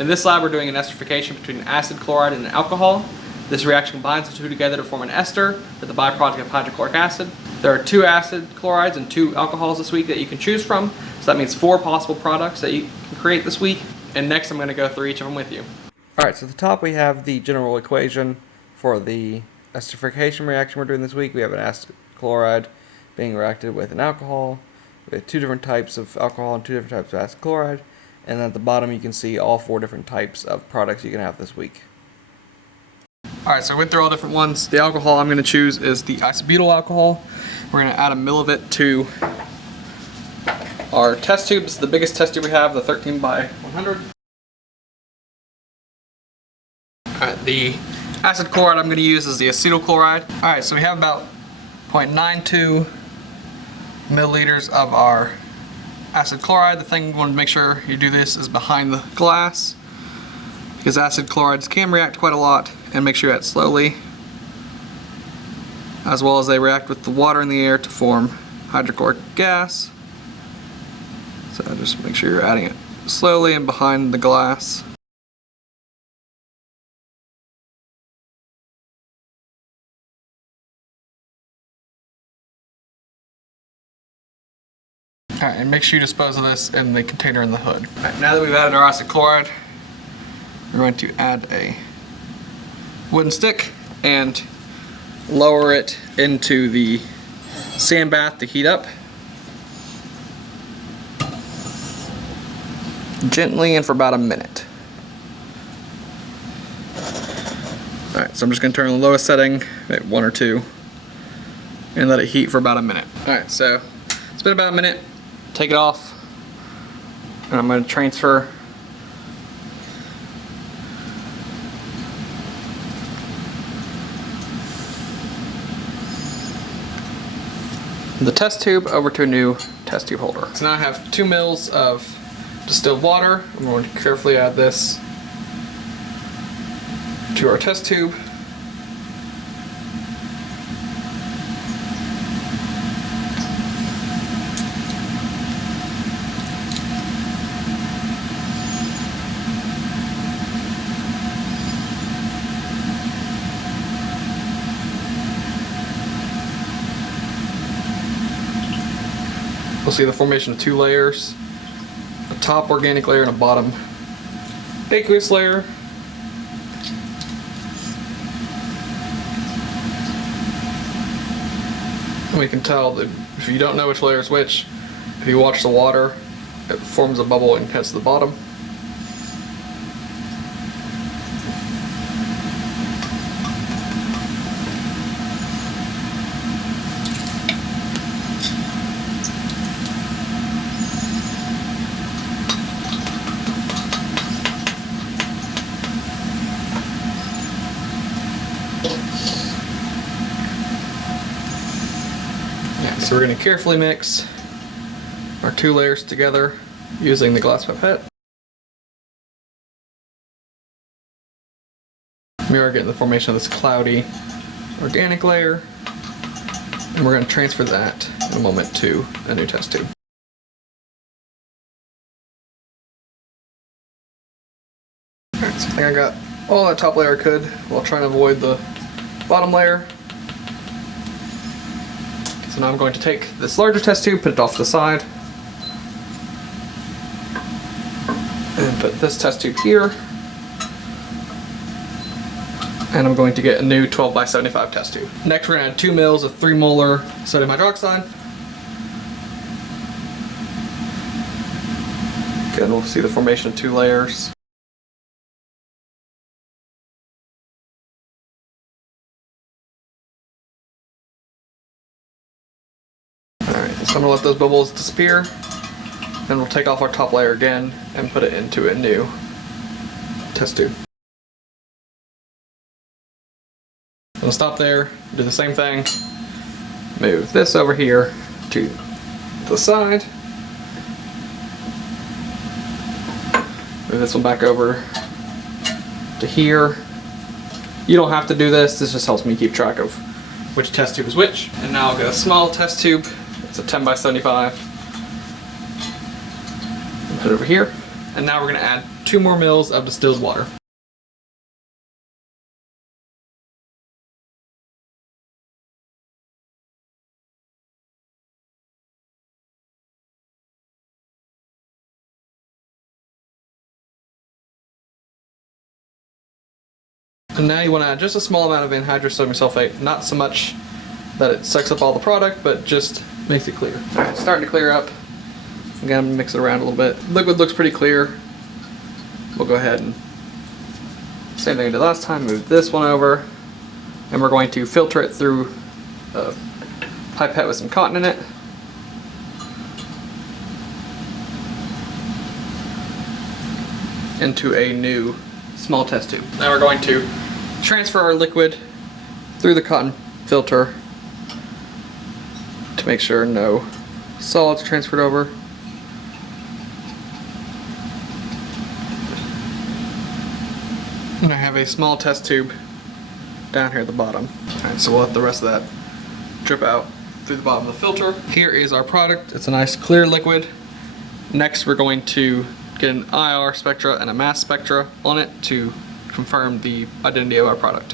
In this lab, we're doing an esterification between an acid chloride and an alcohol. This reaction combines the two together to form an ester with the byproduct of hydrochloric acid. There are 2 acid chlorides and 2 alcohols this week that you can choose from. So that means 4 possible products that you can create this week. And next I'm going to go through each of them with you. Alright, so at the top we have the general equation for the esterification reaction we're doing this week. We have an acid chloride being reacted with an alcohol. We have 2 different types of alcohol and 2 different types of acid chloride. And then at the bottom you can see all 4 different types of products you can have this week. Alright, so I went through all different ones. The alcohol I'm going to choose is the isobutyl alcohol. We're going to add a ml of it to our test tube. This is the biggest test tube we have, the 13 by 100. Alright, the acid chloride I'm going to use is the acetyl chloride. Alright, so we have about 0.92 milliliters of our acid chloride. The thing you want to make sure you do this is behind the glass, because acid chlorides can react quite a lot, and make sure you add slowly, as well as they react with the water in the air to form hydrochloric gas. So just make sure you're adding it slowly and behind the glass. Alright, and make sure you dispose of this in the container in the hood. Alright, now that we've added our acid chloride, we're going to add a wooden stick and lower it into the sand bath to heat up. Gently and for about a minute. Alright, so I'm just going to turn on the lowest setting, maybe 1 or 2, and let it heat for about a minute. Alright, so it's been about a minute. Take it off, and I'm going to transfer the test tube over to a new test tube holder. So now I have 2 mils of distilled water. I'm going to carefully add this to our test tube. We'll see the formation of 2 layers, a top organic layer and a bottom aqueous layer. And we can tell that if you don't know which layer is which, if you watch the water, it forms a bubble and heads to the bottom. So we're going to carefully mix our 2 layers together using the glass pipette. We are getting the formation of this cloudy organic layer, and we're going to transfer that in a moment to a new test tube. Alright, so I think I got all that top layer I could while trying to avoid the bottom layer. So now I'm going to take this larger test tube, put it off to the side, and put this test tube here. And I'm going to get a new 12 by 75 test tube. Next we're going to add 2 mils of 3 molar sodium hydroxide. Again, we'll see the formation of 2 layers. Alright, so I'm going to let those bubbles disappear. Then we'll take off our top layer again and put it into a new test tube. We'll stop there, do the same thing, move this over here to the side, move this one back over to here. You don't have to do this just helps me keep track of which test tube is which. And now I'll get a small test tube, it's a 10 by 75, and put it over here. And now we're going to add 2 more mils of distilled water. And now you want to add just a small amount of anhydrous sodium sulfate, not so much that it sucks up all the product, but just makes it clear. All right, it's starting to clear up. Again, I'm gonna mix it around a little bit. Liquid looks pretty clear. We'll go ahead and same thing I did last time, move this one over, and we're going to filter it through a pipette with some cotton in it. Into a new small test tube. Now we're going to transfer our liquid through the cotton filter to make sure no solids transferred over. And I have a small test tube down here at the bottom. Alright, so we'll let the rest of that drip out through the bottom of the filter. Here is our product. It's a nice clear liquid. Next we're going to get an IR spectra and a mass spectra on it to confirm the identity of our product.